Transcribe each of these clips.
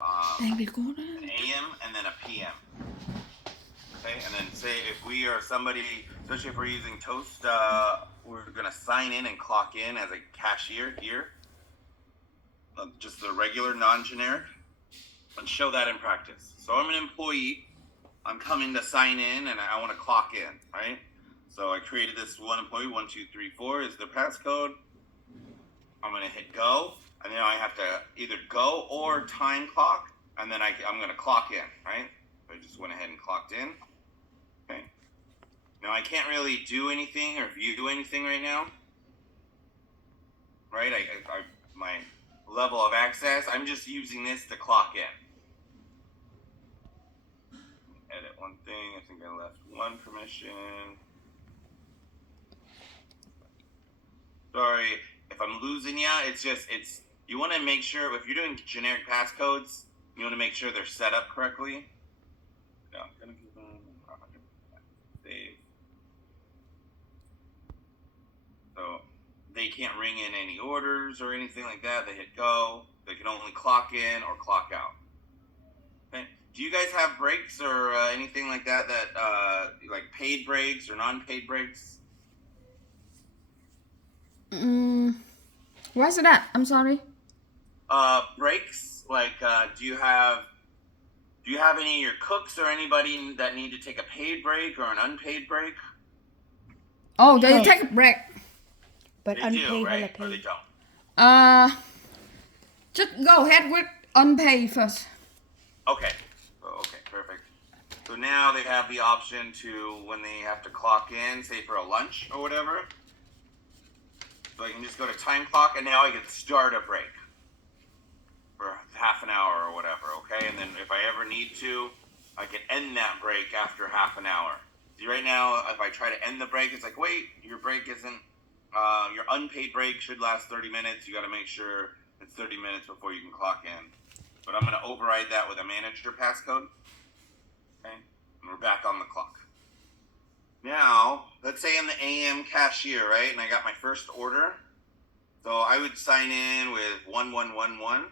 Đang record á. an AM and then a PM. Okay, and then say if we are somebody, especially if we're using Toast, we're gonna sign in and clock in as a cashier here, just the regular, non-generic, and show that in practice. So I'm an employee. I'm coming to sign in, and I want to clock in, right? So I created this one employee. 1234 is their passcode. I'm gonna hit go, and now I have to either go or time clock, and then I'm gonna clock in, right? So I just went ahead and clocked in. Okay. Now I can't really do anything or view anything right now, right? My level of access, I'm just using this to clock in. Edit one thing. I think I left one permission. Sorry if I'm losing ya. It's you want to make sure if you're doing generic passcodes, you want to make sure they're set up correctly. No, I'm gonna give them save. So they can't ring in any orders or anything like that. They hit go. They can only clock in or clock out. Okay. Do you guys have breaks or anything like that? Like paid breaks or non-paid breaks? What's that? I'm sorry. Breaks. Like, do you have any of your cooks or anybody that need to take a paid break or an unpaid break? Oh, they take a break. But They unpaid do, hay là right? Or they paid? don't. Just go ahead with unpaid first. Okay. Okay, perfect. So now they have the option to, when they have to clock in, say for a lunch or whatever. So I can just go to time clock, and now I can start a break for half an hour or whatever, okay? And then if I ever need to, I can end that break after half an hour. See, right now, if I try to end the break, it's like, wait, your break isn't, your unpaid break should last 30 minutes. You got to make sure it's 30 minutes before you can clock in. But I'm going to override that with a manager passcode. Okay, and we're back on the clock. Now, let's say I'm the AM cashier, right? And I got my first order. So I would sign in with 1111.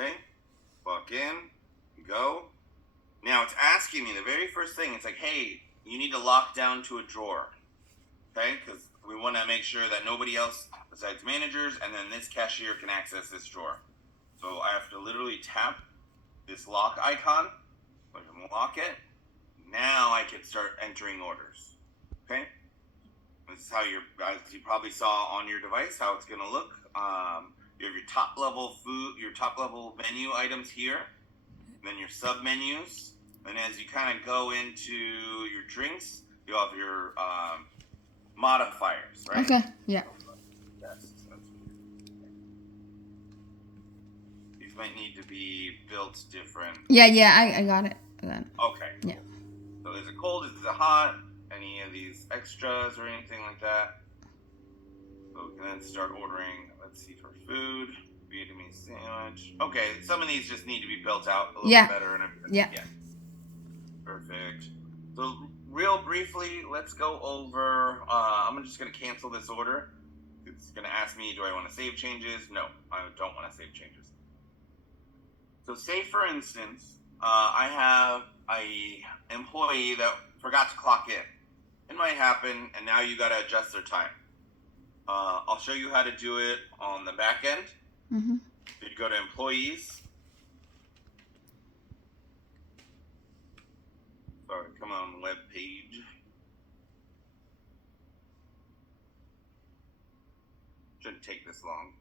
Okay, log in, go. Now it's asking me the very first thing. It's like, hey, you need to lock down to a drawer. Okay, because we want to make sure that nobody else besides managers and then this cashier can access this drawer. So I have to literally tap this lock icon. I can lock it. Now I can start entering orders. Okay, this is how as you probably saw on your device, how it's going to look. You have your top level food, your top level menu items here, and then your sub menus. And as you kind of go into your drinks, you have your modifiers, right? Okay, yeah. Yes. These might need to be built different. Yeah, I got it. Okay. Yeah. So is it cold? Is it hot? Any of these extras or anything like that? So we can then start ordering. Let's see, for food, Vietnamese sandwich. Okay, some of these just need to be built out a little bit better. Yeah. Perfect. So real briefly, let's go over. I'm just going to cancel this order. It's going to ask me, do I want to save changes? No, I don't want to save changes. So say, for instance, I have a employee that forgot to clock in. It might happen, and now you got to adjust their time. I'll show you how to do it on the back end. Mm-hmm. You go to employees. Sorry, come on, web page. Shouldn't take this long.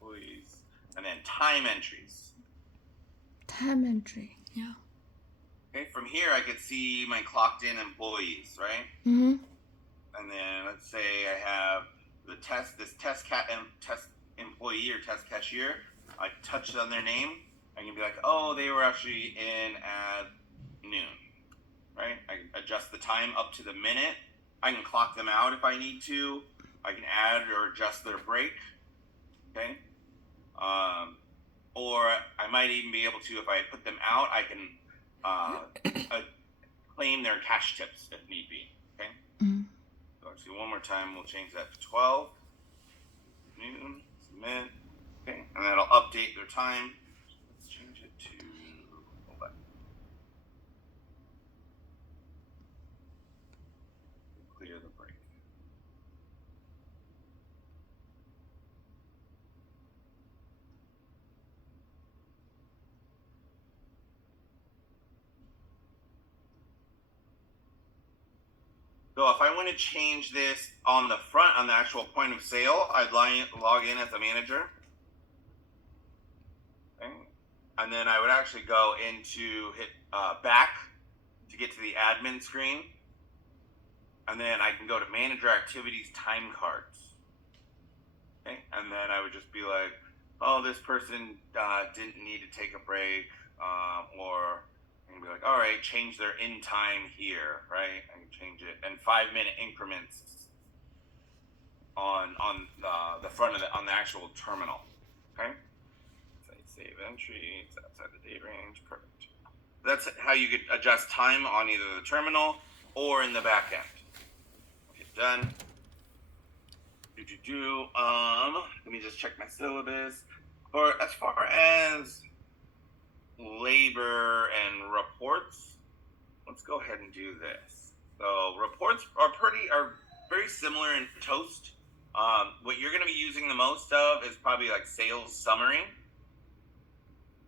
Employees. And then time entries. Time entry. Yeah. Okay, from here I could see my clocked in employees, right? Mm-hmm. And then let's say I have this test employee or test cashier. I touch on their name. I can be like, oh, they were actually in at noon, right? I can adjust the time up to the minute. I can clock them out if I need to. I can add or adjust their break. Okay. Or I might even be able to, if I put them out, I can claim their cash tips if need be. Okay. Mm-hmm. So actually, one more time, we'll change that to 12 noon. Submit. Okay, and that'll update their time. Let's change it to. Hold on. Clear the break. So if I want to change this on the front, on the actual point of sale, I'd log in as a manager. Okay. And then I would actually go into hit back to get to the admin screen. And then I can go to manager activities time cards. Okay. And then I would just be like, oh, this person didn't need to take a break, or I can be like, all right, change their in time here, right? I can change it in 5-minute increments on the front of on the actual terminal. Okay. Save entry. It's outside the date range. Perfect. That's how you could adjust time on either the terminal or in the back end. Okay, done. Let me just check my syllabus. For as far as labor and reports, let's go ahead and do this. So reports are very similar in Toast. What you're going to be using the most of is probably like sales summary.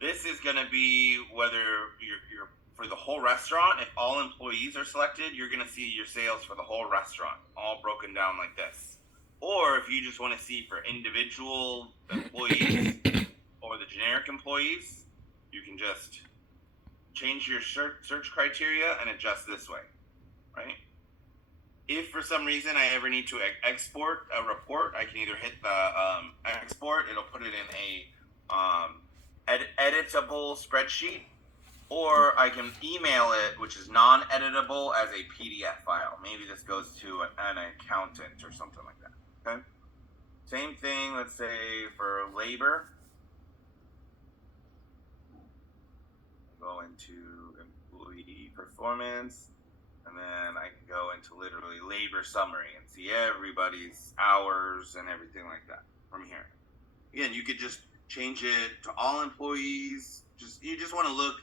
This is going to be whether you're for the whole restaurant. If all employees are selected, you're going to see your sales for the whole restaurant, all broken down like this. Or if you just want to see for individual employees or the generic employees, you can just change your search criteria and adjust this way, right? If for some reason I ever need to export a report, I can either hit the export, it'll put it in a editable spreadsheet, or I can email it, which is non-editable, as a PDF file. Maybe this goes to an accountant or something like that. Okay. Same thing, let's say for labor. Go into employee performance, and then I can go into literally labor summary and see everybody's hours and everything like that from here. Again, you could just change it to all employees. You just want to look.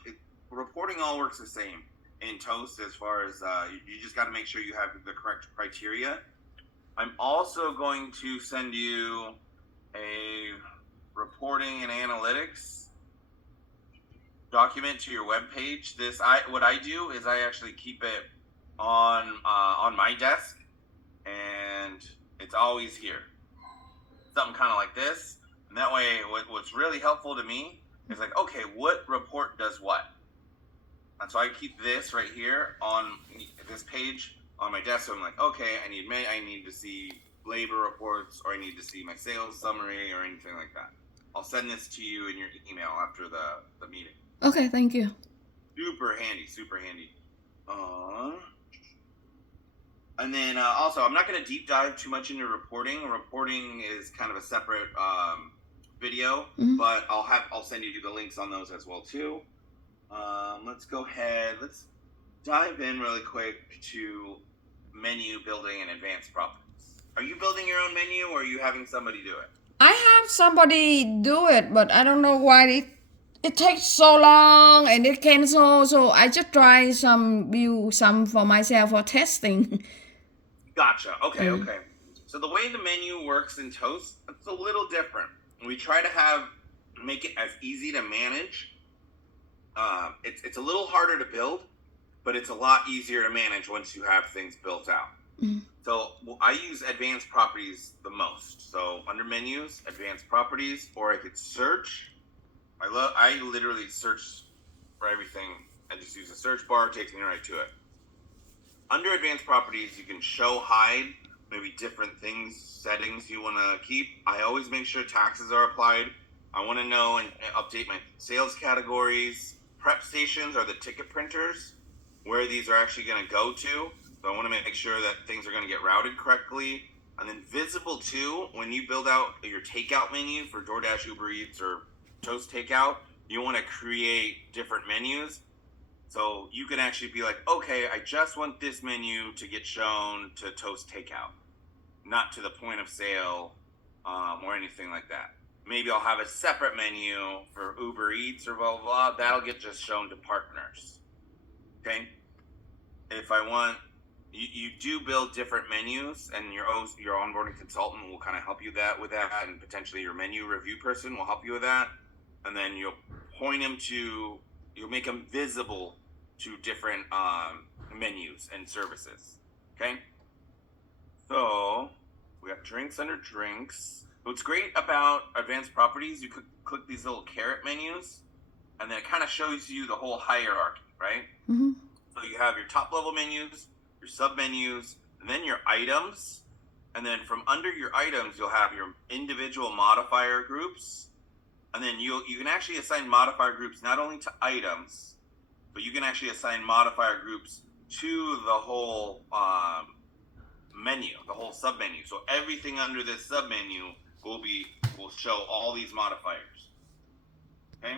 Reporting all works the same in Toast as far as you just got to make sure you have the correct criteria. I'm also going to send you a reporting and analytics document to your web page. What I do is I actually keep it on my desk, and it's always here. Something kind of like this, and that way, what's really helpful to me is like, okay, what report does what? And so I keep this right here on this page on my desk. So I'm like, okay, I need to see labor reports, or I need to see my sales summary, or anything like that. I'll send this to you in your email after the meeting. Okay, thank you. Super handy, super handy. And then also, I'm not going to deep dive too much into reporting. Reporting is kind of a separate video, but I'll send you the links on those as well too. Let's go ahead. Let's dive in really quick to menu building and advanced properties. Are you building your own menu, or are you having somebody do it? I have somebody do it, but I don't know why it takes so long and it cancels. So I just try some for myself for testing. Gotcha. Okay, okay. So the way the menu works in Toast, it's a little different. We try to make it as easy to manage. It's a little harder to build, but it's a lot easier to manage once you have things built out. So I use advanced properties the most. So under menus, advanced properties, or I could search. I literally search for everything. I just use a search bar, takes me right to it. Under advanced properties, you can show, hide, maybe different settings you want to keep. I always make sure taxes are applied. I want to know and update my sales categories. Prep stations are the ticket printers, where these are actually going to go to. So I want to make sure that things are going to get routed correctly. And then visible too, when you build out your takeout menu for DoorDash, Uber Eats, or Toast Takeout, you want to create different menus. So you can actually be like, okay, I just want this menu to get shown to Toast Takeout, not to the point of sale or anything like that. Maybe I'll have a separate menu for Uber Eats or blah, blah, blah. That'll get just shown to partners. Okay? If I want, you do build different menus, and your onboarding consultant will kind of help you with that, and potentially your menu review person will help you with that. And then you'll you'll make them visible to different menus and services. Okay? So we got drinks under drinks. What's great about advanced properties, you could click these little caret menus, and then it kind of shows you the whole hierarchy, right? Mm-hmm. So you have your top level menus, your sub menus, and then your items. And then from under your items, you'll have your individual modifier groups. And then you can actually assign modifier groups not only to items, but you can actually assign modifier groups to the whole menu, the whole sub menu. So everything under this sub menu will show all these modifiers. Okay?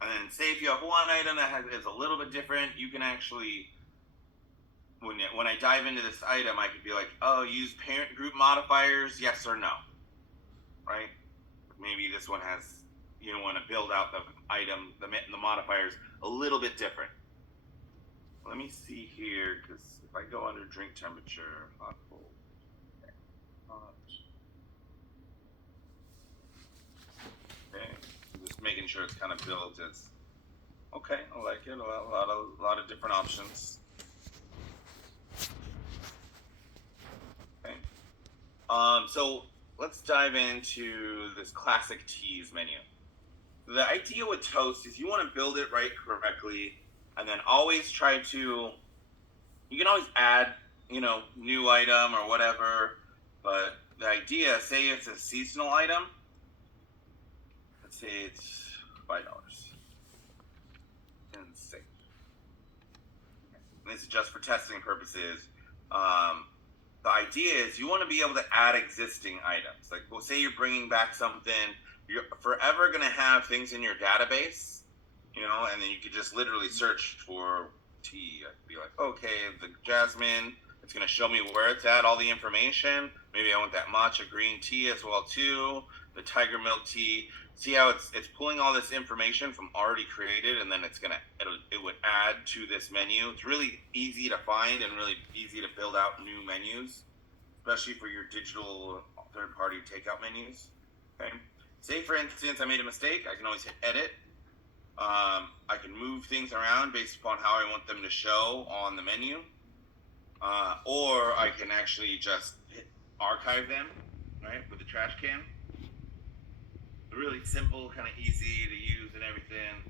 And then say if you have one item that is a little bit different, you can actually, when I dive into this item, I could be like, oh, use parent group modifiers, yes or no, right? Maybe this one has, you want to build out the item, the modifiers a little bit different. Let me see here, because if I go under drink temperature, hot, cold, hot. Okay, just making sure it's kind of built as, okay, I like it, a lot of different options. Okay, so let's dive into this classic teas menu. The idea with Toast is you want to build it right correctly, and then always try to, you can always add, new item or whatever, but the idea, say it's a seasonal item, let's say it's $5 and $6. This is just for testing purposes. The idea is you want to be able to add existing items. Like, well, say you're bringing back something, you're forever going to have things in your database, and then you could just literally search for tea. I'd be like, okay, the jasmine, it's going to show me where it's at, all the information. Maybe I want that matcha green tea as well too, the tiger milk tea. See how it's pulling all this information from already created, and then it would add to this menu. It's really easy to find and really easy to build out new menus, especially for your digital third-party takeout menus. Okay. Say for instance, I made a mistake. I can always hit edit. I can move things around based upon how I want them to show on the menu, or I can actually just hit archive them, right, with the trash can. Really simple, kind of easy to use and everything.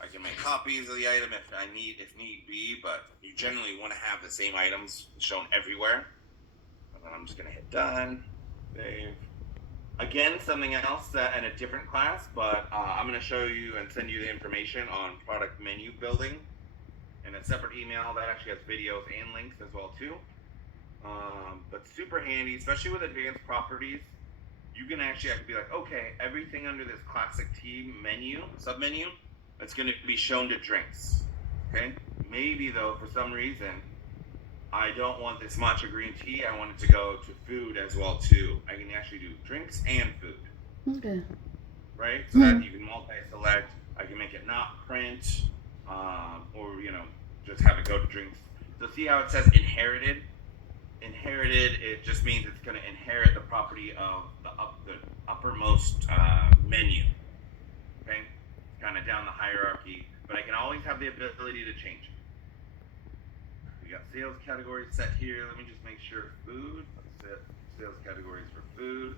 I can make copies of the item if need be, but you generally want to have the same items shown everywhere. And then I'm just going to hit done, save. Again, something else in a different class, but I'm going to show you and send you the information on product menu building in a separate email that actually has videos and links as well too. But super handy, especially with advanced properties. You can I could be like, okay, everything under this classic tea menu, submenu, it's going to be shown to drinks. Okay? Maybe though, for some reason, I don't want this matcha green tea. I want it to go to food as well too. I can actually do drinks and food. Okay. Right? So that you can multi-select. I can make it not print, or just have it go to drinks. So see how it says inherited? Inherited, it just means it's going to inherit the property of the uppermost menu. Okay? Kind of down the hierarchy, but I can always have the ability to change it. We got sales categories set here. Let me just make sure food. Let's set sales categories for food.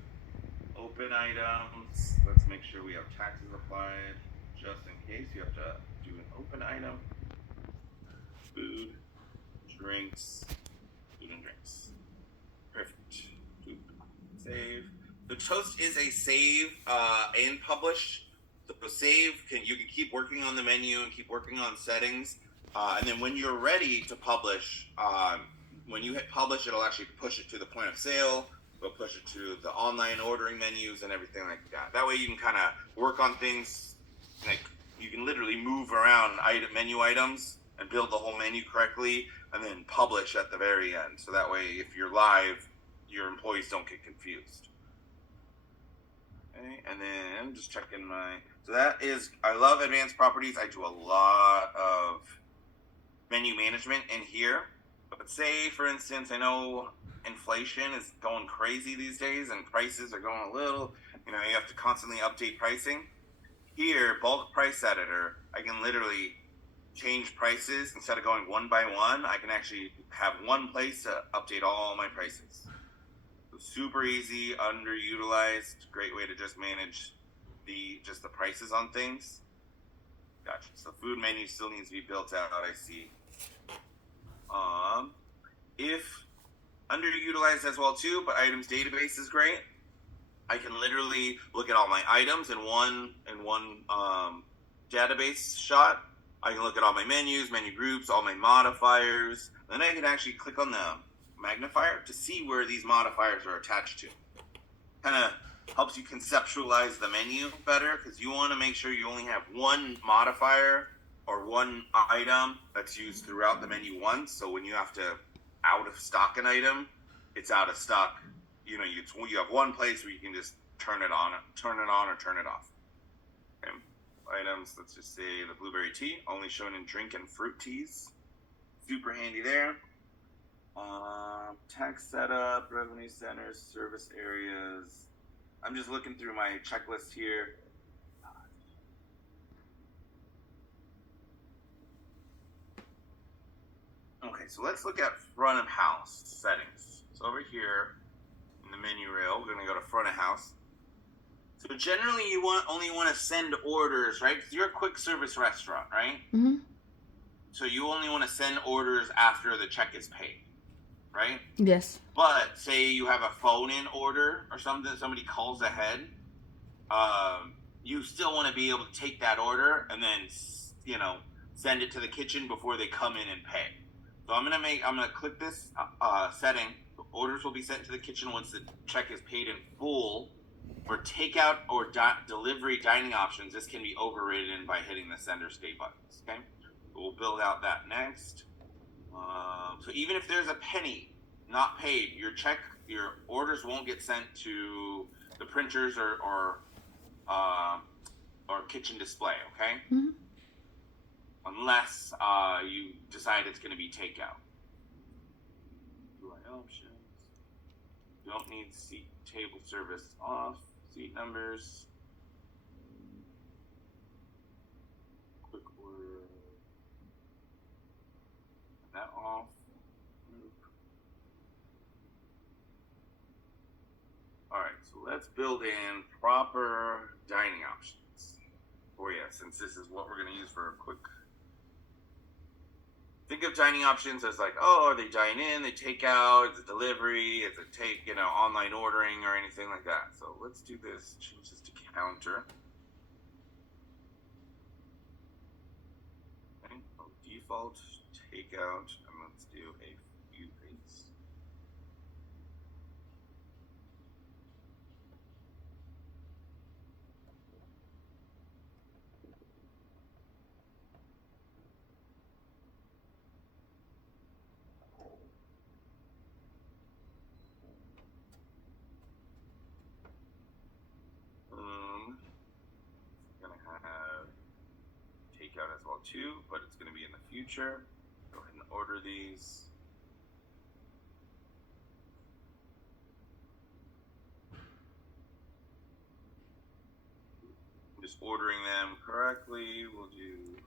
Open items. Let's make sure we have taxes applied just in case you have to do an open item. Food, drinks, food and drinks. Perfect. Save. The Toast is a save and publish. So save, you can keep working on the menu and keep working on settings. And then when you're ready to publish, when you hit publish, it'll actually push it to the point of sale. It'll push it to the online ordering menus and everything like that. That way you can kind of work on things like you can literally move around menu items and build the whole menu correctly, and then publish at the very end. So that way, if you're live, your employees don't get confused. Okay, and then just checking my. So that is, I love advanced properties. I do a lot of menu management in here. But say, for instance, I know inflation is going crazy these days, and prices are going a little. You have to constantly update pricing. Here, bulk price editor, I can literally change prices instead of going one by one. I can actually have one place to update all my prices. So super easy, underutilized, great way to just manage the prices on things. Gotcha. So food menu still needs to be built out, I see. If underutilized as well too, but items database is great. I can literally look at all my items in one database shot. I can look at all my menus, menu groups, all my modifiers. Then I can actually click on the magnifier to see where these modifiers are attached to. Kind of helps you conceptualize the menu better, because you want to make sure you only have one modifier or one item that's used throughout the menu once. So when you have to out of stock an item, it's out of stock. You have one place where you can just turn it on or turn it off. Okay. Items, let's just say the blueberry tea, only shown in drink and fruit teas. Super handy there. Tax setup, revenue centers, service areas. I'm just looking through my checklist here. Okay, so let's look at front of house settings. So over here in the menu rail, we're going to go to front of house. So generally, you only want to send orders, right? Because you're a quick service restaurant, right? Mm-hmm. So you only want to send orders after the check is paid, right? Yes. But say you have a phone-in order or something, somebody calls ahead, you still want to be able to take that order and then, send it to the kitchen before they come in and pay. So I'm gonna click this setting. The orders will be sent to the kitchen once the check is paid in full. For takeout or delivery dining options, this can be overridden by hitting the send or stay buttons. Okay, so we'll build out that next. So even if there's a penny not paid, your orders won't get sent to the printers or kitchen display. Okay. Mm-hmm. Unless you decide it's going to be takeout. UI options. You don't need seat table service off. Seat numbers. Quick order. That off. Alright, so let's build in proper dining options for you, since this is what we're going to use for a quick. Think of dining options as like, are they dine in, they take out, is it delivery, is it online ordering or anything like that. So let's do this, change this to counter. Okay, default takeout, and let's do a few things. Takeout as well too, but it's going to be in the future. Go ahead and order these. I'm just ordering them correctly. We'll do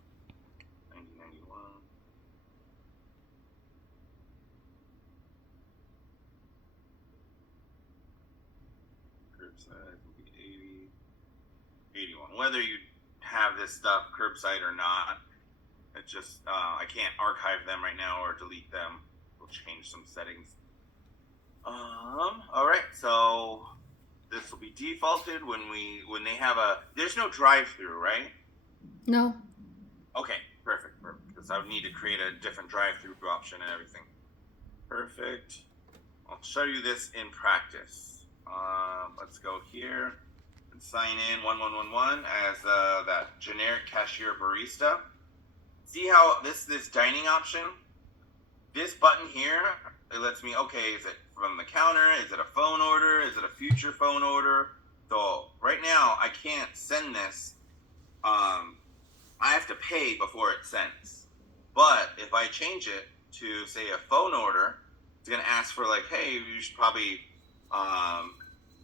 1991. Curbside will be 81. Whether you have this stuff curbside or not, it's just I can't archive them right now or delete them. We'll change some settings. All right, so this will be defaulted when they have there's no drive-through, right? No. Okay, perfect. Because I would need to create a different drive-through option and everything. Perfect. I'll show you this in practice. Let's go here. and sign in 1111 as that generic cashier barista. See how this dining option, this button here, it lets me, okay, is it from the counter? Is it a phone order? Is it a future phone order? So right now I can't send this. I have to pay before it sends. But if I change it to say a phone order, it's gonna ask for like, hey, you should probably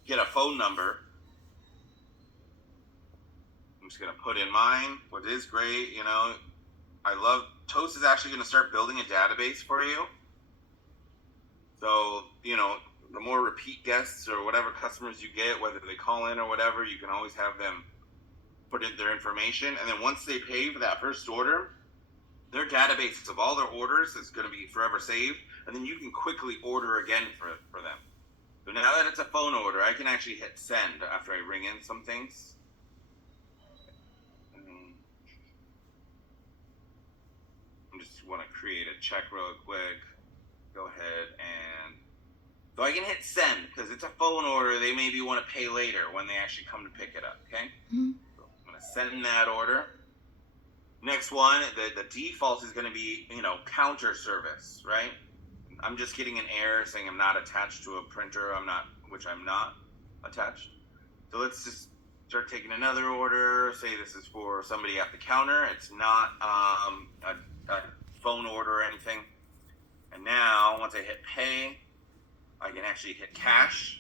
get a phone number. I'm just gonna put in mine, what is great, you know. I love Toast is actually gonna start building a database for you. So, you know, the more repeat guests or whatever customers you get, whether they call in or whatever, you can always have them put in their information. And then once they pay for that first order, their database of all their orders is going to be forever saved. And then you can quickly order again for them. So now that it's a phone order, I can actually hit send after I ring in some things. I just want to create a check real quick. Go ahead and so I can hit send because it's a phone order. They maybe want to pay later when they actually come to pick it up. Okay. Mm-hmm. So I'm going to send that order. Next one, the default is going to be, you know, counter service, right? I'm just getting an error saying I'm not attached to a printer. Which I'm not attached. So let's just start taking another order. Say this is for somebody at the counter. It's not a phone order or anything. And now, once I hit pay, I can actually hit cash.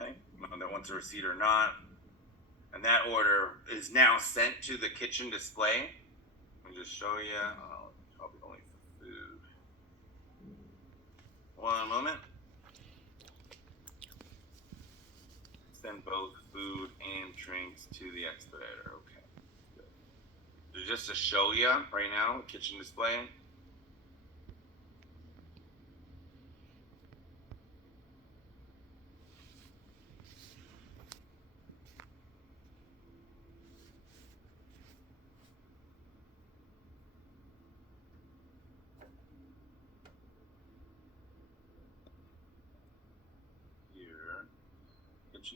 Okay, whether wants a receipt or not. And that order is now sent to the kitchen display. Let me just show you. Probably only for food. One moment. Send both food and drinks to the expediter. Okay. Good. So just to show you right now, kitchen display.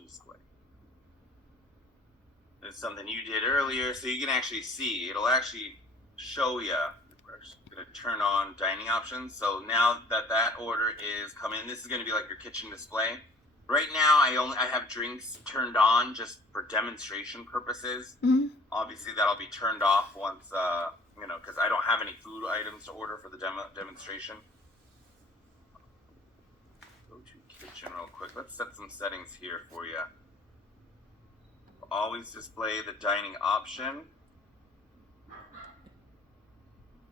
Display. It's something you did earlier, so you can actually see. It'll actually show you. We're going to turn on dining options. So now that order is coming, this is going to be like your kitchen display. Right now, I have drinks turned on just for demonstration purposes. Mm-hmm. Obviously, that'll be turned off once you know, because I don't have any food items to order for the demonstration. Go to kitchen real quick. Let's set some settings here for you. Always display the dining option.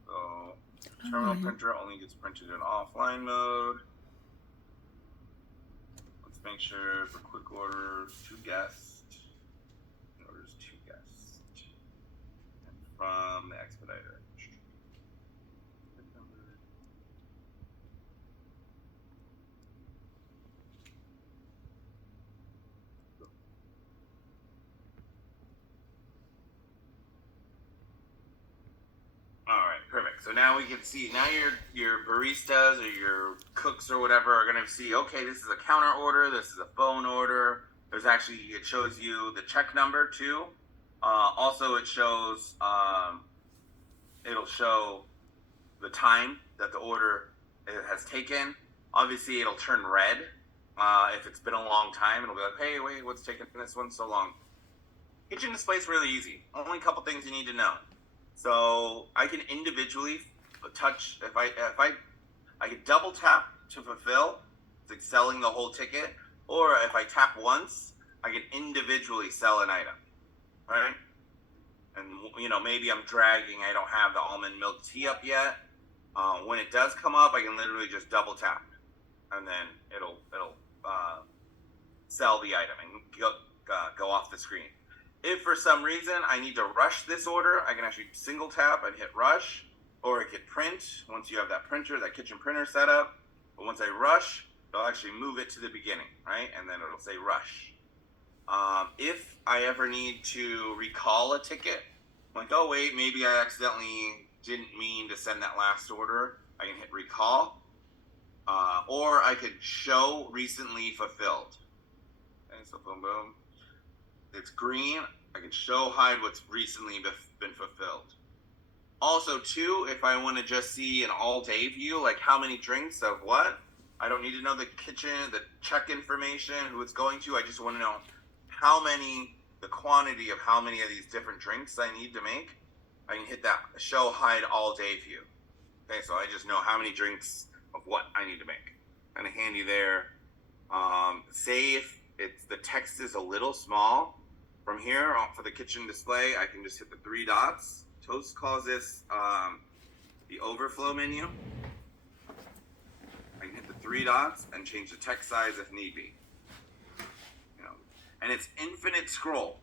So terminal printer only gets printed in offline mode. Let's make sure for quick orders, 2 guests. Orders 2 guests. And from the expediter. Perfect. So now we can see, now your baristas or your cooks or whatever are going to see, okay, this is a counter order, this is a phone order. There's actually, it shows you the check number too. Also it shows, it'll show the time that the order has taken. Obviously it'll turn red. If it's been a long time, it'll be like, hey, wait, what's taking this one so long? Kitchen display is really easy. Only a couple things you need to know. So I can individually touch, if I can double tap to fulfill, it's like selling the whole ticket, or if I tap once, I can individually sell an item, right? And you know, maybe I'm dragging, I don't have the almond milk tea up yet. When it does come up, I can literally just double tap, and then it'll sell the item and go off the screen. If for some reason I need to rush this order, I can actually single tap and hit rush, or it could print once you have that printer, that kitchen printer set up. But once I rush, it'll actually move it to the beginning, right? And then it'll say rush. If I ever need to recall a ticket, I'm like, oh wait, maybe I accidentally didn't mean to send that last order, I can hit recall. Or I could show recently fulfilled. And So boom, boom. It's green. I can show hide what's recently been fulfilled. Also, too, if I want to just see an all-day view, like how many drinks of what, I don't need to know the kitchen, the check information, who it's going to. I just want to know the quantity of how many of these different drinks I need to make. I can hit that show hide all-day view. Okay, so I just know how many drinks of what I need to make. Kind of handy there. Say if the text is a little small, from here for the kitchen display, I can just hit the 3 dots. Toast calls this the overflow menu. I can hit the 3 dots and change the text size if need be. And it's infinite scroll.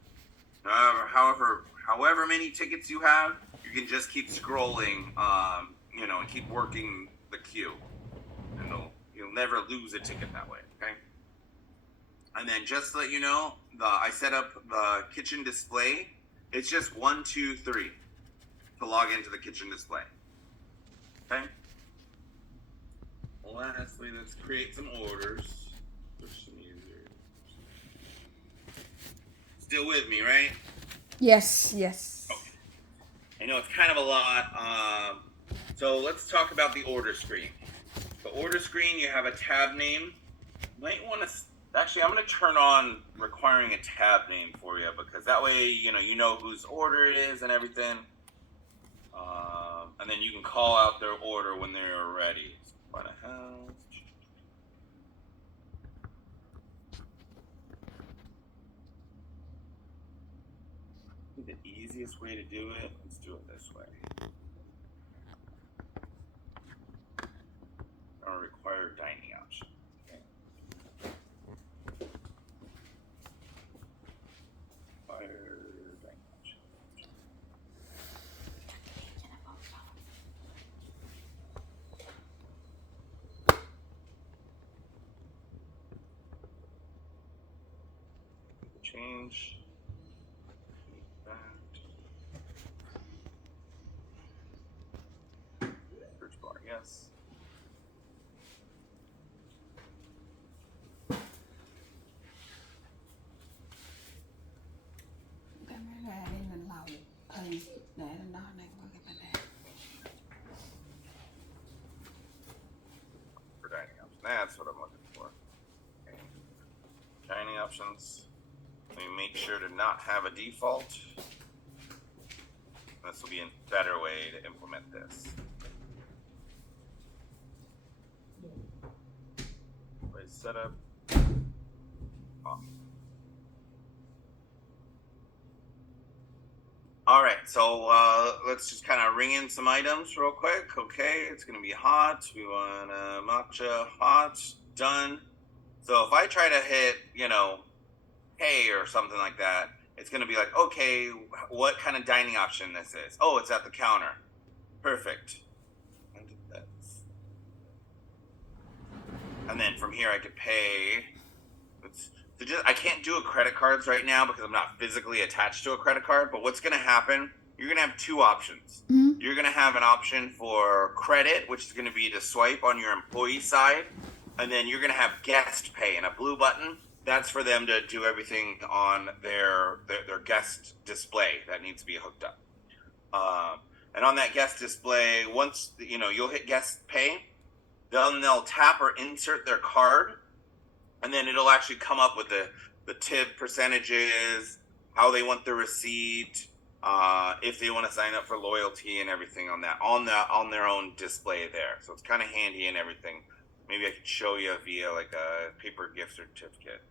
However many tickets you have, you can just keep scrolling, and keep working the queue, and you'll never lose a ticket that way. Okay. And then just to let you know, I set up the kitchen display. It's just 1, 2, 3 to log into the kitchen display. Okay. Lastly, let's create some orders. Still with me, right? Yes. Okay. I know it's kind of a lot. So let's talk about the order screen. The order screen, you have a tab name. Might want to. Actually, I'm going to turn on requiring a tab name for you, because that way, you know whose order it is and everything. And then you can call out their order when they're ready. Front of house. The easiest way to do it, let's do it this way. Our required dining option. Okay. Required dining option. Change. Search bar, yes. Camera đây mình lầu thì để lên đó này có cái bàn đèn. For dining options, that's what I'm looking for. Okay. Dining options. Let me make sure to not have a default. This will be a better way to implement this. Place setup. Off. All right, so let's just kind of ring in some items real quick. Okay, it's going to be hot. We want matcha hot, done. So if I try to hit, hey or something like that, it's going to be like, okay, what kind of dining option this is? Oh, it's at the counter. Perfect. And then from here I could pay. I can't do a credit cards right now because I'm not physically attached to a credit card. But what's going to happen, you're going to have 2 options. Mm-hmm. You're going to have an option for credit, which is going to be to swipe on your employee side. And then you're going to have guest pay and a blue button. That's for them to do everything on their guest display that needs to be hooked up. And on that guest display, once you'll hit guest pay, then they'll tap or insert their card, and then it'll actually come up with the tip percentages, how they want the receipt, if they want to sign up for loyalty and everything on their own display there. So it's kind of handy and everything. Maybe I could show you via like a paper gift certificate.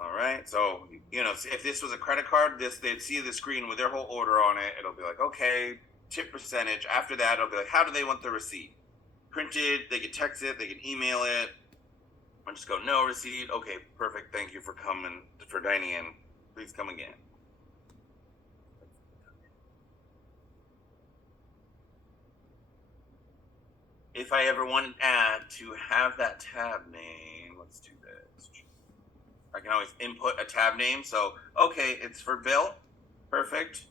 All right, so if this was a credit card, they'd see the screen with their whole order on it. It'll be like, okay, tip percentage. After that, it'll be like, how do they want the receipt? Printed, they can text it, they can email it. I'll just go, no receipt. Okay, perfect. Thank you for dining in. Please come again. If I ever wanted to have that tab name, let's do this. I can always input a tab name. So, okay, it's for Bill. Perfect.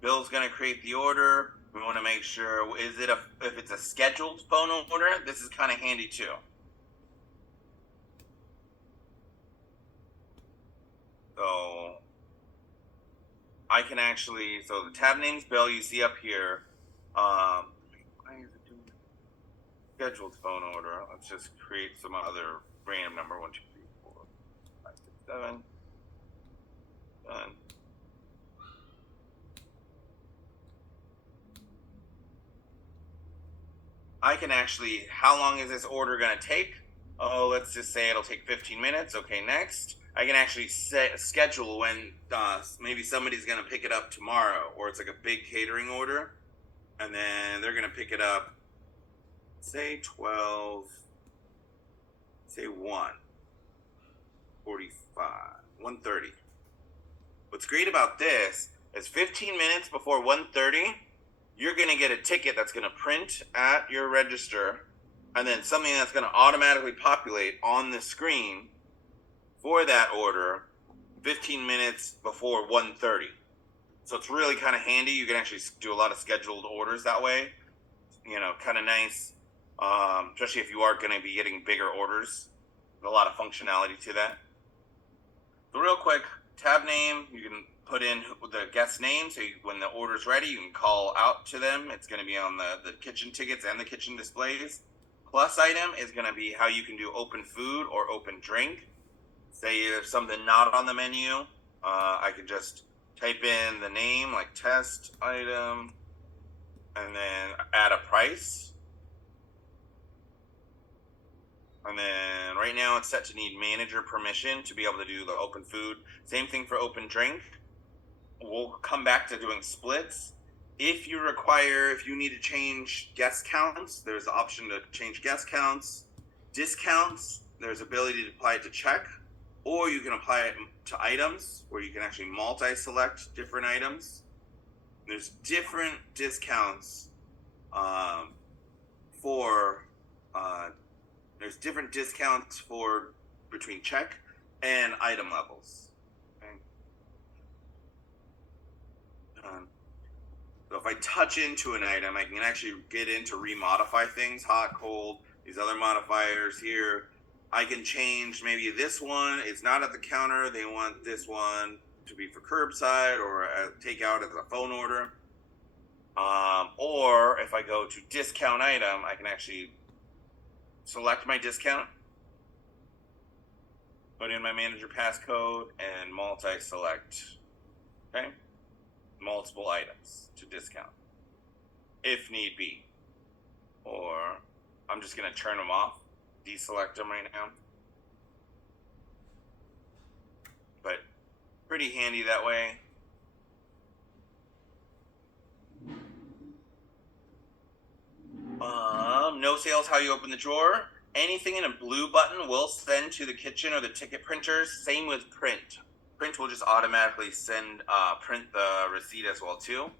Bill's gonna create the order. We want to make sure if it's a scheduled phone order, this is kind of handy too. So I can actually, so the tab name's Bill, you see up here. Why is it doing scheduled phone order? Let's just create some other random number. 1, 2, 3, 4, 5, 6, 7. Done. I can actually, how long is this order going to take? Oh, let's just say it'll take 15 minutes. Okay, next. I can actually schedule when maybe somebody's going to pick it up tomorrow, or it's like a big catering order, and then they're going to pick it up, say 12, say 1:30. What's great about this is 15 minutes before 1:30, you're going to get a ticket that's going to print at your register, and then something that's going to automatically populate on the screen for that order 15 minutes before 1:30. So it's really kind of handy. You can actually do a lot of scheduled orders that way. Kind of nice, especially if you are going to be getting bigger orders. A lot of functionality to that. So real quick, tab name, you can put in the guest name, so when the order's ready, you can call out to them. It's going to be on the kitchen tickets and the kitchen displays. Plus item is going to be how you can do open food or open drink. Say there's something not on the menu, I can just type in the name, like test item, and then add a price. And then right now it's set to need manager permission to be able to do the open food. Same thing for open drink. We'll come back to doing splits. If you need to change guest counts, there's the option to change guest counts. Discounts, there's ability to apply it to check, or you can apply it to items where you can actually multi-select different items. There's different discounts for between check and item levels. Okay. So if I touch into an item, I can actually get in to remodify things, hot, cold, these other modifiers here. I can change maybe this one is not at the counter. They want this one to be for curbside or takeout as a phone order. Or if I go to discount item, I can actually select my discount, put in my manager passcode, and multi-select, okay, multiple items to discount if need be. Or I'm just going to turn them off, deselect them right now. But pretty handy that way. No sales, how you open the drawer. Anything in a blue button will send to the kitchen or the ticket printers. Same with print. Print will just automatically print the receipt as well too.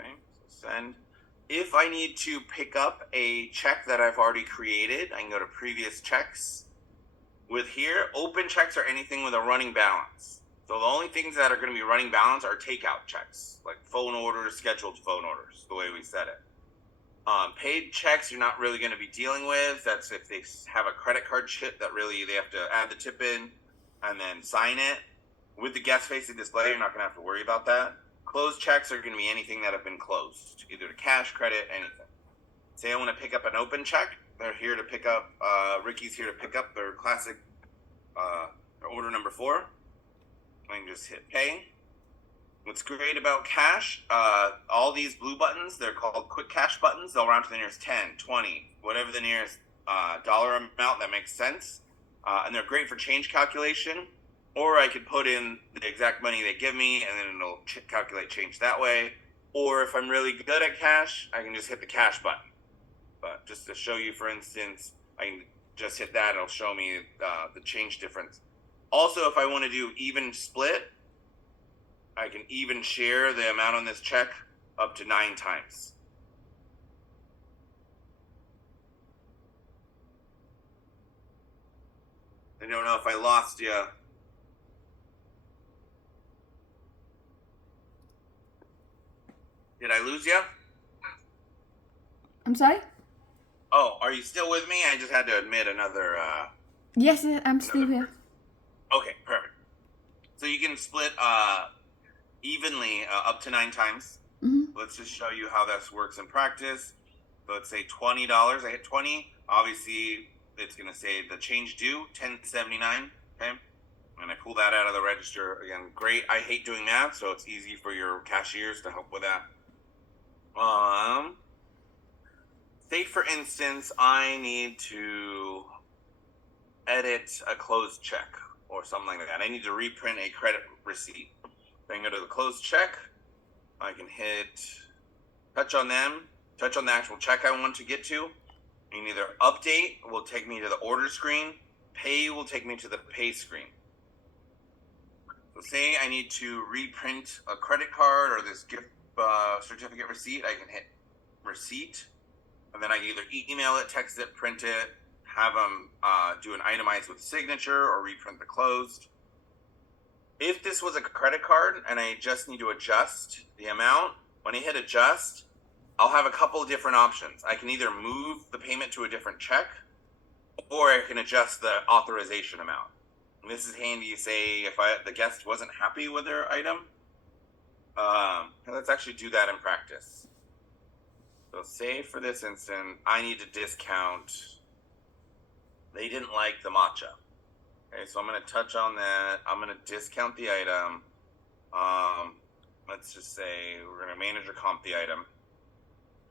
Okay, so send. If I need to pick up a check that I've already created, I can go to previous checks. With here, open checks are anything with a running balance. So the only things that are going to be running balance are takeout checks, like phone orders, scheduled phone orders, the way we said it. Paid checks you're not really going to be dealing with. That's if they have a credit card chip that really they have to add the tip in and then sign it. With the guest facing display, you're not going to have to worry about that. Closed checks are going to be anything that have been closed, either to cash, credit, anything. Say I want to pick up an open check. They're here to pick up, Ricky's here to pick up their classic their order number 4. I can just hit pay. What's great about cash, all these blue buttons, they're called quick cash buttons. They'll round to the nearest 10, 20, whatever the nearest dollar amount that makes sense. And they're great for change calculation. Or I could put in the exact money they give me, and then it'll calculate change that way. Or if I'm really good at cash, I can just hit the cash button. But just to show you, for instance, I can just hit that. It'll show me the change difference. Also, if I want to do even split, I can even share the amount on this check up to 9 times. I don't know if I lost you. Did I lose you? I'm sorry? Oh, are you still with me? I just had to admit another. Yes, I'm still here. Okay, perfect. So you can split evenly up to 9 times. Mm-hmm. Let's just show you how this works in practice. So let's say $20. I hit 20. Obviously, it's going to say the change due $10.79. Okay, and I pull that out of the register again. Great. I hate doing math, so it's easy for your cashiers to help with that. Say for instance, I need to edit a closed check or something like that. I need to reprint a credit receipt. I can go to the closed check. I can hit touch on the actual check I want to get to. And either update will take me to the order screen, pay will take me to the pay screen. So say I need to reprint a credit card or this gift certificate receipt, I can hit receipt, and then I can either email it, text it, print it, have them do an itemized with signature or reprint the closed. If this was a credit card and I just need to adjust the amount, when I hit adjust, I'll have a couple of different options. I can either move the payment to a different check, or I can adjust the authorization amount. And this is handy, say, if the guest wasn't happy with their item. Let's actually do that in practice. So say for this instant, I need to discount. They didn't like the matcha. Okay, so I'm going to touch on that. I'm going to discount the item. Let's just say we're going to manager comp the item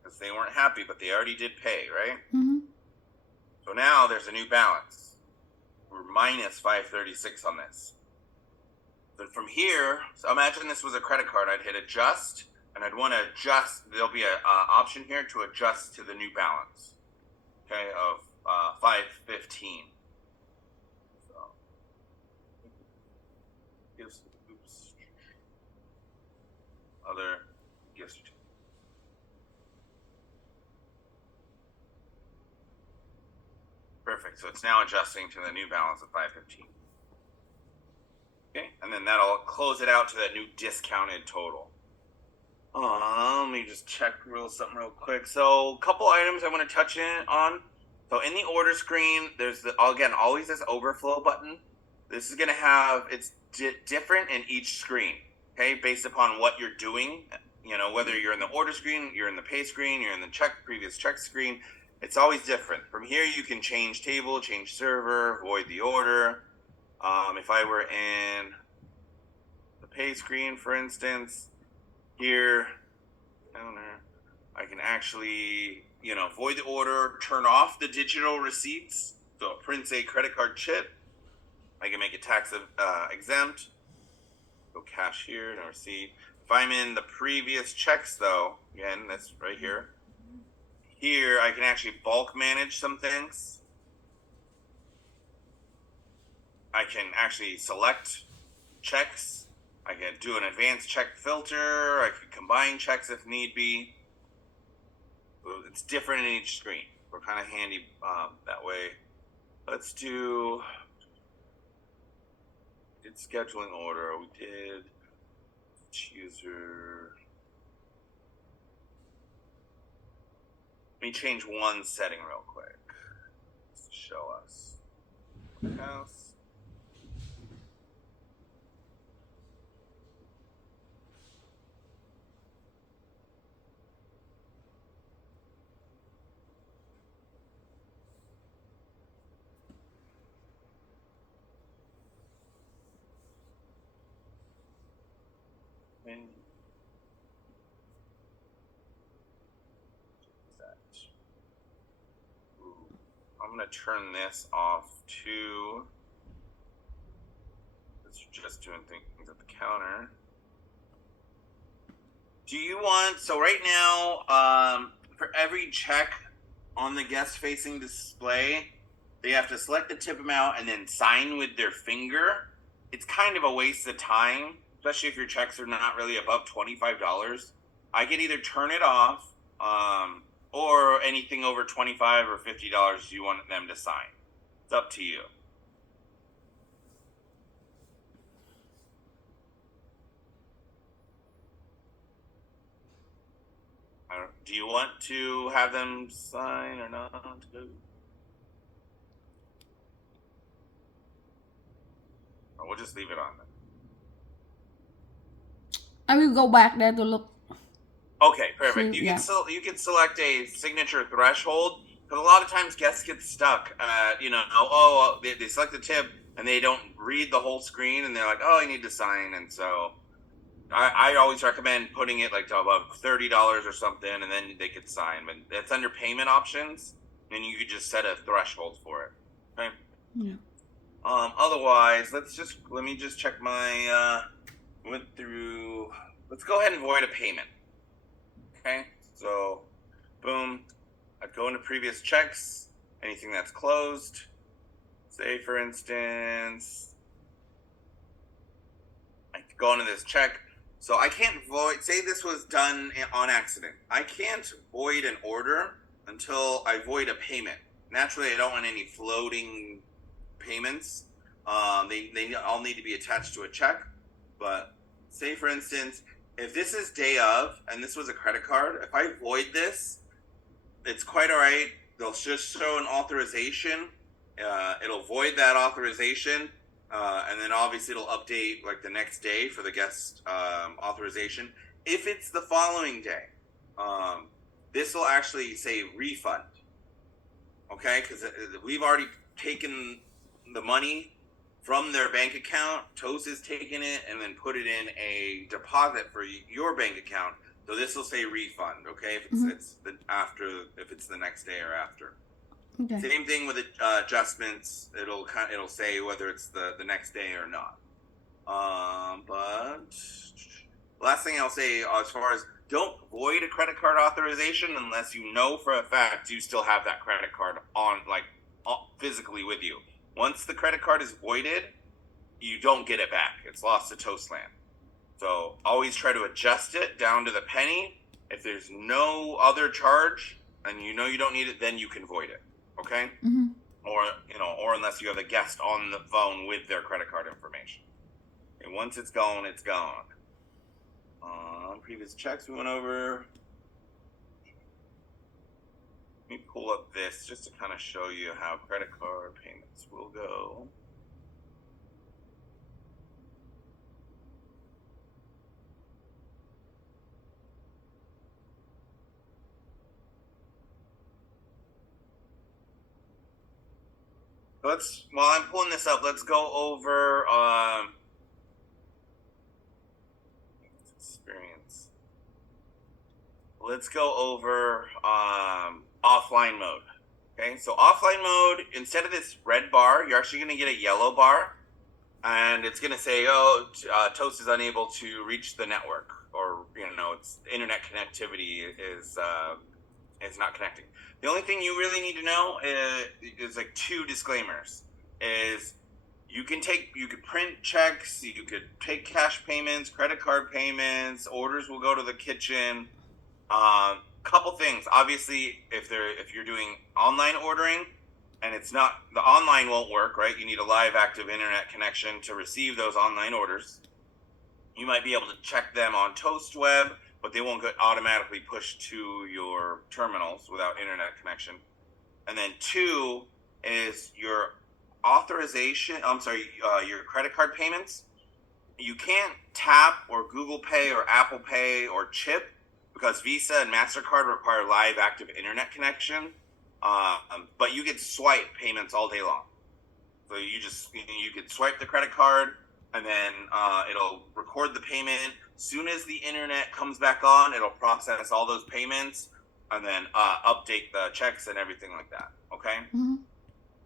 because they weren't happy, but they already did pay, right? Mm-hmm. So now there's a new balance. We're minus 536 on this. But from here, so imagine this was a credit card. I'd hit adjust, and I'd want to adjust. There'll be an option here to adjust to the new balance, okay, of 515. So, oops. Other gifts. Perfect. So it's now adjusting to the new balance of 515. Okay, and then that'll close it out to that new discounted total. Let me just check something real quick. So a couple items I want to touch on. So in the order screen, there's always this overflow button. This is going to have, it's different in each screen, okay, based upon what you're doing. You know, whether you're in the order screen, you're in the pay screen, you're in the previous check screen, it's always different. From here, you can change table, change server, void the order. If I were in the pay screen, for instance, here, I can actually, void the order, turn off the digital receipts. So it prints a credit card chip. I can make it tax exempt. Go cashier, no receipt. If I'm in the previous checks, though, again, that's right here. Here, I can actually bulk manage some things. I can actually select checks. I can do an advanced check filter. I can combine checks if need be. It's different in each screen. We're kind of handy that way. Let's do scheduling order. We did user. Let me change one setting real quick. Just to show us. House. I'm going to turn this off to. It's just doing things at the counter. Do you want, so right now, for every check on the guest facing display, they have to select the tip amount and then sign with their finger. It's kind of a waste of time, especially if your checks are not really above $25. I can either turn it off, or anything over $25 or $50 you want them to sign. It's up to you. Do you want to have them sign or not? Or we'll just leave it on. I will go back there to look. Okay, perfect. See, You yeah. can select a signature threshold because a lot of times guests get stuck. They select the tip and they don't read the whole screen and they're like, oh, I need to sign, and so I always recommend putting it like to above $30 or something, and then they could sign. But it's under payment options, and you could just set a threshold for it. Okay. Yeah. Otherwise, let me just check my went through. Let's go ahead and void a payment. Okay, so boom. I'd go into previous checks, anything that's closed. Say for instance, I could go into this check. So I can't void, say this was done on accident. I can't void an order until I void a payment. Naturally, I don't want any floating payments. They all need to be attached to a check. But say for instance, if this is day of and this was a credit card, if I void this, it's quite all right. They'll just show an authorization. It'll void that authorization. And then obviously it'll update like the next day for the guest authorization. If it's the following day, this will actually say refund. Okay, because we've already taken the money from their bank account. Toast has taken it and then put it in a deposit for your bank account. So this will say refund. Okay, if it's if it's the next day or after. Okay. Same thing with adjustments. It'll say whether it's the next day or not. But last thing I'll say as far as don't void a credit card authorization unless you know for a fact you still have that credit card on physically with you. Once the credit card is voided, you don't get it back. It's lost to Toastland. So always try to adjust it down to the penny. If there's no other charge and you know you don't need it, then you can void it. Okay? Mm-hmm. Or unless you have a guest on the phone with their credit card information. And once it's gone, it's gone. Previous checks we went over. Let me pull up this just to kind of show you how credit card payments will go. While I'm pulling this up, let's go over experience. Let's go over offline mode. Okay, so offline mode, instead of this red bar, you're actually going to get a yellow bar, and it's going to say, Toast is unable to reach the network, or its internet connectivity is not connecting. The only thing you really need to know is like two disclaimers. Is you could print checks, you could take cash payments, credit card payments, orders will go to the kitchen. Couple things. Obviously, if you're doing online ordering and it's not, the online won't work, right? You need a live active internet connection to receive those online orders. You might be able to check them on Toast Web, but they won't get automatically pushed to your terminals without internet connection. And then two is your your credit card payments. You can't tap or Google Pay or Apple Pay or chip because Visa and MasterCard require live active internet connection. But you can swipe payments all day long. So you could swipe the credit card and then it'll record the payment. Soon as the internet comes back on, it'll process all those payments and then update the checks and everything like that. Okay? Mm-hmm.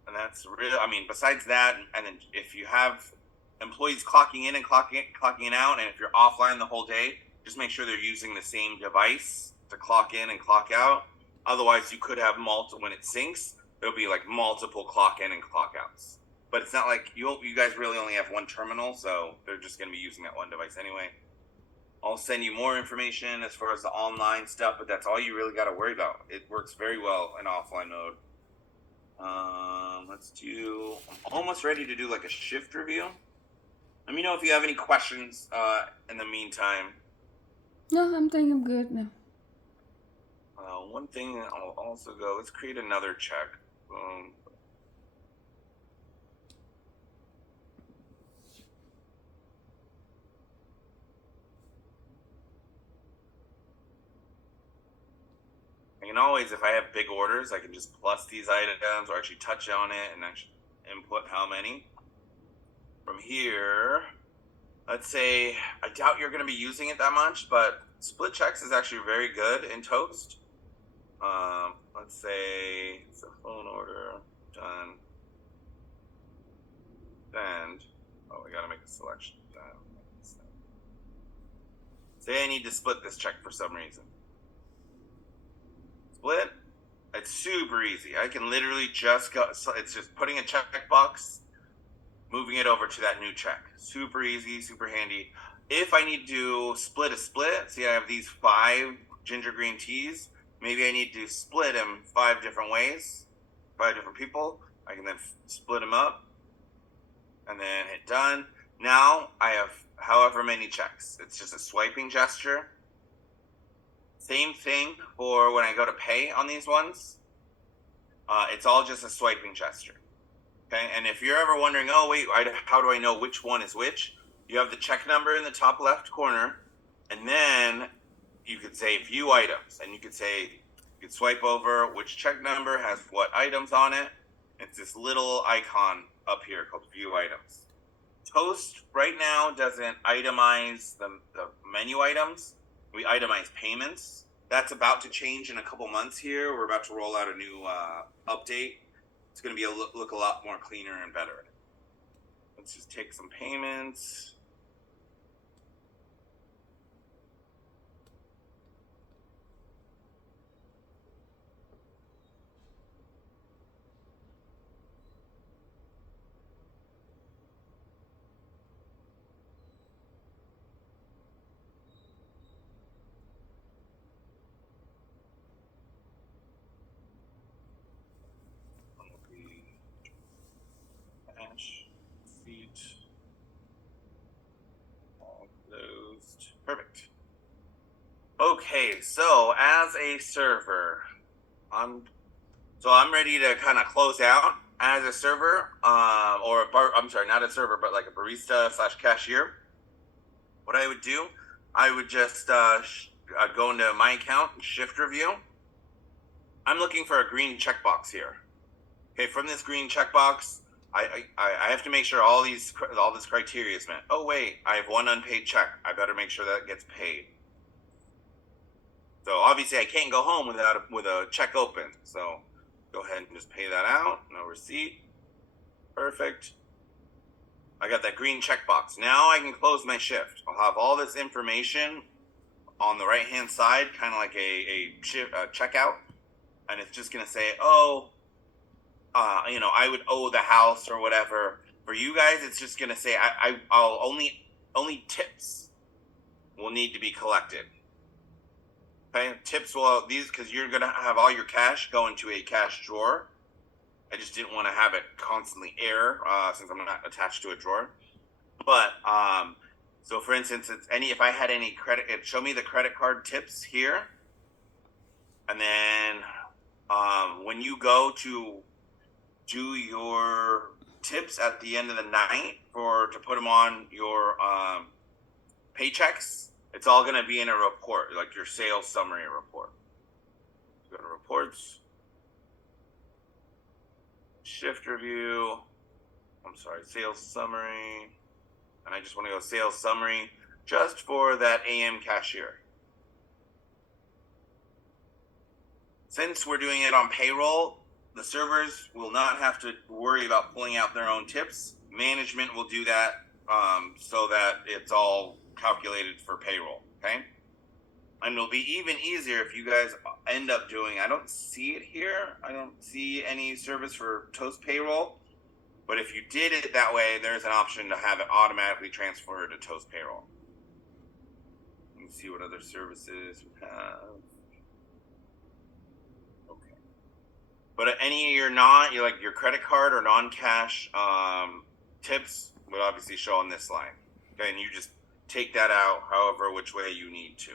And that's really, besides that, and then if you have employees clocking in and clocking out, and if you're offline the whole day, just make sure they're using the same device to clock in and clock out. Otherwise, you could have when it syncs, there'll be like multiple clock in and clock outs. But it's not like you guys really only have one terminal, so they're just going to be using that one device anyway. I'll send you more information as far as the online stuff, but that's all you really got to worry about. It works very well in offline mode. I'm almost ready to do like a shift review. Let me know if you have any questions in the meantime. No, I'm good now. One thing I'll also go, let's create another check. I can always, if I have big orders, I can just plus these items or actually touch on it and actually input how many. From here, let's say, I doubt you're going to be using it that much, but split checks is actually very good in Toast. Let's say it's a phone order, done, send. Oh, we got to make a selection. Say I need to split this check for some reason. Split. It's super easy. I can literally just go. So it's just putting a checkbox, moving it over to that new check. Super easy, super handy. If I need to split a split, see I have these 5 ginger green teas. Maybe I need to split them 5 different ways, 5 different people. I can then split them up and then hit done. Now I have however many checks. It's just a swiping gesture. Same thing for when I go to pay on these ones. It's all just a swiping gesture. Okay, and if you're ever wondering, oh wait, how do I know which one is which? You have the check number in the top left corner, and then you could say view items, and you could swipe over which check number has what items on it. It's this little icon up here called view items. Toast right now doesn't itemize the menu items. We itemize payments. That's about to change in a couple months here. We're about to roll out a new update. It's going to be look a lot more cleaner and better. Let's just take some payments. Cash, feet, all closed. Perfect. Okay, so as a server, I'm ready to kind of close out as a server, I'm sorry, not a server, but like a barista / cashier. What I would do, I would just I'd go into my account, shift review. I'm looking for a green checkbox here. Okay, from this green checkbox, I have to make sure all this criteria is met. Oh wait, I have one unpaid check. I better make sure that gets paid. So obviously I can't go home with a check open. So go ahead and just pay that out. No receipt. Perfect. I got that green checkbox. Now I can close my shift. I'll have all this information on the right hand side, kind of like a checkout, and it's just gonna say, oh, I would owe the house or whatever. For you guys, it's just gonna say I'll only tips will need to be collected. Okay, tips will these because you're gonna have all your cash go into a cash drawer. I just didn't want to have it constantly error since I'm not attached to a drawer. But so for instance, if I had any credit, show me the credit card tips here, and then when you go to do your tips at the end of the night to put them on your paychecks, it's all going to be in a report, like your sales summary report. Go to reports, shift review. I'm sorry, sales summary. And I just want to go sales summary just for that AM cashier. Since we're doing it on payroll, the servers will not have to worry about pulling out their own tips. Management will do that so that it's all calculated for payroll, okay? And it'll be even easier if you guys end up doing, I don't see it here. I don't see any service for Toast Payroll. But if you did it that way, there's an option to have it automatically transferred to Toast Payroll. Let me see what other services we have. Okay. But any you're like your credit card or non-cash tips would obviously show on this line. Okay, and you just take that out however which way you need to.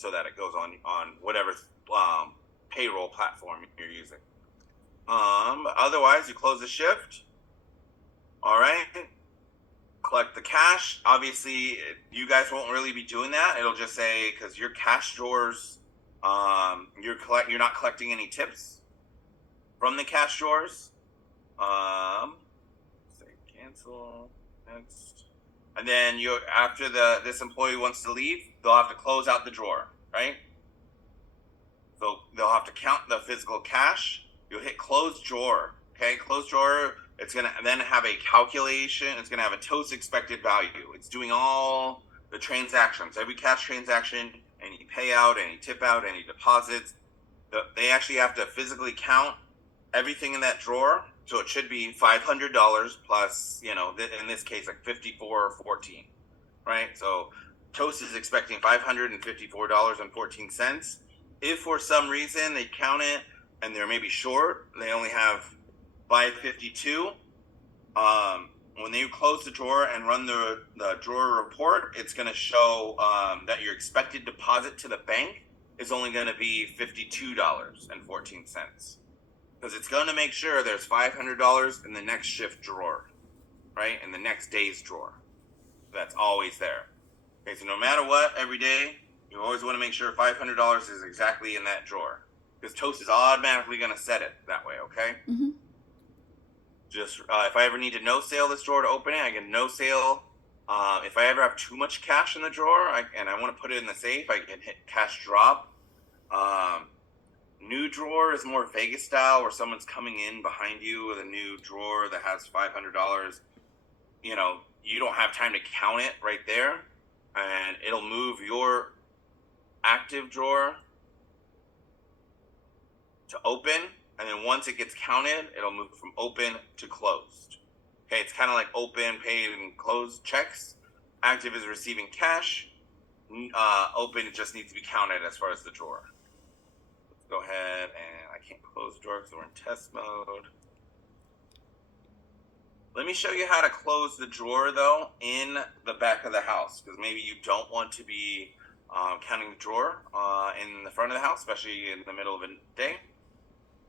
so that it goes on whatever payroll platform you're using. Otherwise, you close the shift. All right. Collect the cash. Obviously, you guys won't really be doing that. It'll just say, because your cash drawers, you're not collecting any tips from the cash drawers. Say cancel next, and then after this employee wants to leave, they'll have to close out the drawer, right? So they'll have to count the physical cash. You'll hit close drawer. Okay, close drawer. It's gonna then have a calculation. It's gonna have a Toast expected value. It's doing all the transactions, every cash transaction, any payout, any tip out, any deposits. They actually have to physically count everything in that drawer. So it should be $500 plus, in this case, like $54.14, right? So Toast is expecting $554.14. If for some reason they count it and they're maybe short, they only have $552. When you close the drawer and run the drawer report, it's going to show that your expected deposit to the bank is only going to be $52.14. Because it's going to make sure there's $500 in the next shift drawer, right? In the next day's drawer. That's always there. Okay, so no matter what, every day, you always want to make sure $500 is exactly in that drawer. Because Toast is automatically going to set it that way, okay? Mm-hmm. Just if I ever need to no-sale this drawer to open it, I can no-sale. If I ever have too much cash in the drawer and I want to put it in the safe, I can hit cash drop. New drawer is more Vegas style, where someone's coming in behind you with a new drawer that has $500. You don't have time to count it right there, and it'll move your active drawer to open, and then once it gets counted, it'll move from open to closed. Okay, it's kind of like open, paid, and closed checks. Active is receiving cash. Open just needs to be counted as far as the drawer. Let's go ahead, and I can't close the drawer because we're in test mode. Let me show you how to close the drawer, though, in the back of the house, because maybe you don't want to be counting the drawer in the front of the house, especially in the middle of a day.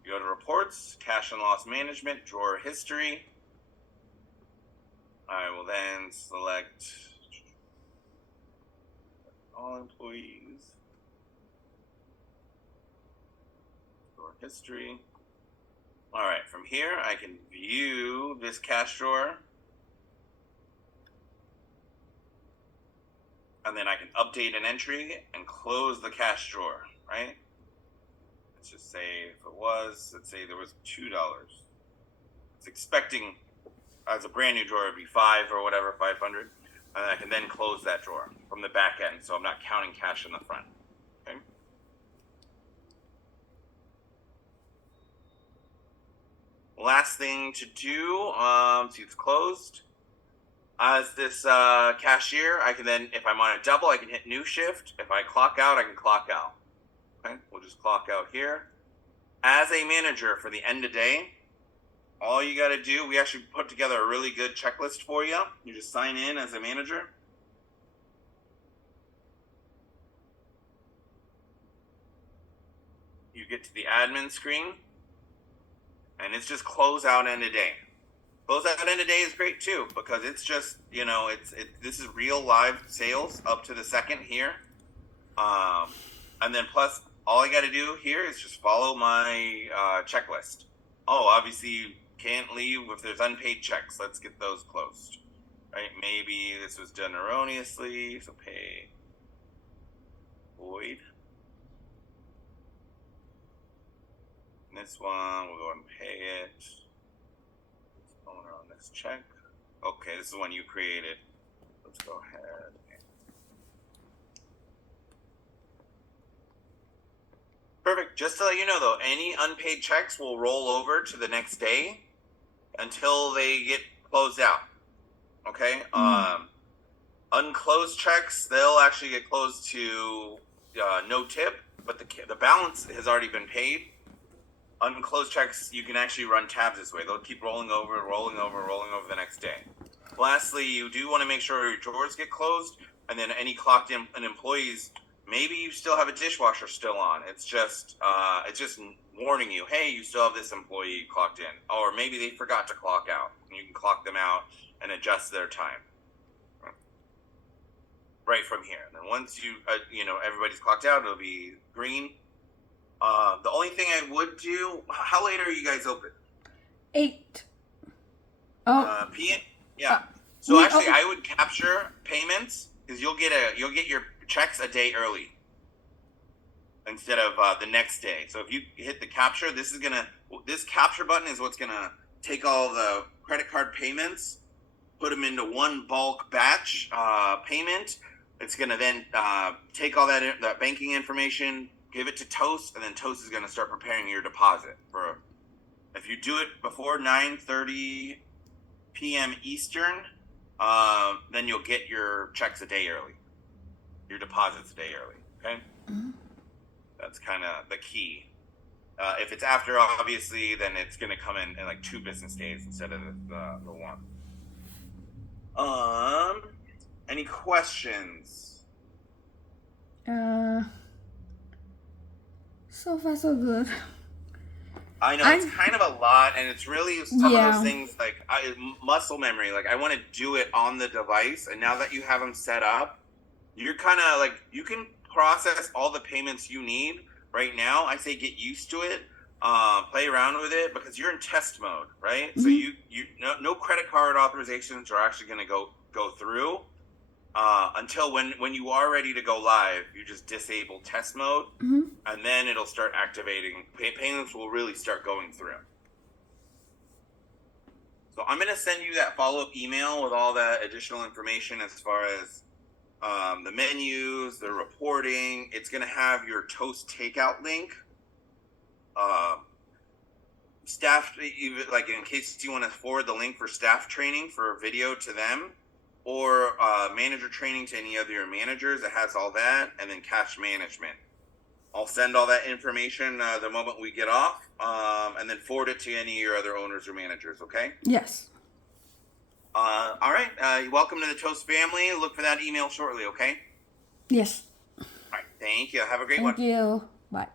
You go to reports, cash and loss management, drawer history. I will then select all employees, drawer history. All right, from here I can view this cash drawer, and then I can update an entry and close the cash drawer, right? Let's just say let's say there was $2. It's expecting, as a brand new drawer, it'd be $5 or whatever, 500. And I can then close that drawer from the back end, so I'm not counting cash in the front. Okay. Last thing to do, see it's closed. As this cashier, I can then, if I'm on a double, I can hit new shift. If I clock out, I can clock out. Okay, we'll just clock out here. As a manager for the end of day, all you got to do, we actually put together a really good checklist for you. You just sign in as a manager. You get to the admin screen, and it's just close out end of day. Close out end of day is great too, because it's just, this is real live sales up to the second here. And then plus, all I got to do here is just follow my checklist. Oh, obviously you can't leave if there's unpaid checks. Let's get those closed. Right? Maybe this was done erroneously, so pay void. And this one, we'll go and pay it. Owner on this check. Okay, this is the one you created. Let's go ahead. Perfect. Just to let you know, though, any unpaid checks will roll over to the next day until they get closed out. Okay? Unclosed checks, they'll actually get closed to no tip, but the balance has already been paid. Unclosed checks, you can actually run tabs this way. They'll keep rolling over the next day. Lastly, you do want to make sure your drawers get closed, and then any clocked in employees maybe you still have a dishwasher still on. It's just warning you, hey, you still have this employee clocked in. Or maybe they forgot to clock out. You can clock them out and adjust their time right from here. And then once you everybody's clocked out, it'll be green. The only thing I would do, how late are you guys open? 8. Oh. PM? Yeah. So actually, I would capture payments because you'll get your checks a day early instead of the next day. So if you hit the capture, this capture button is what's gonna take all the credit card payments, put them into one bulk batch payment. It's gonna then take all that banking information, give it to Toast, and then Toast is gonna start preparing your deposit for. If you do it before 9:30 p.m. Eastern, then you'll get your checks a day early, your deposits a day early. Okay, That's kind of the key. If it's after, obviously, then it's gonna come in like 2 business days instead of the 1. Any questions? So far so good. I know it's kind of a lot, and it's really some of those things like muscle memory. Like I want to do it on the device, and now that you have them set up, you're kind of like you can process all the payments you need right now. I say get used to it, play around with it because you're in test mode, right? So no credit card authorizations are actually going to go through until when you are ready to go live. You just disable test mode, and then it'll start activating. Payments will really start going through. So I'm going to send you that follow-up email with all that additional information as far as the menus, the reporting. It's going to have your Toast takeout link. Staff, like in case you want to forward the link for staff training for video to them, or manager training to any other your managers. It has all that, and then cash management. I'll send all that information the moment we get off, and then forward it to any of your other owners or managers, okay? Yes. All right. Welcome to the Toast family. Look for that email shortly, okay? Yes. All right. Thank you. Have a great one. Thank you. Bye.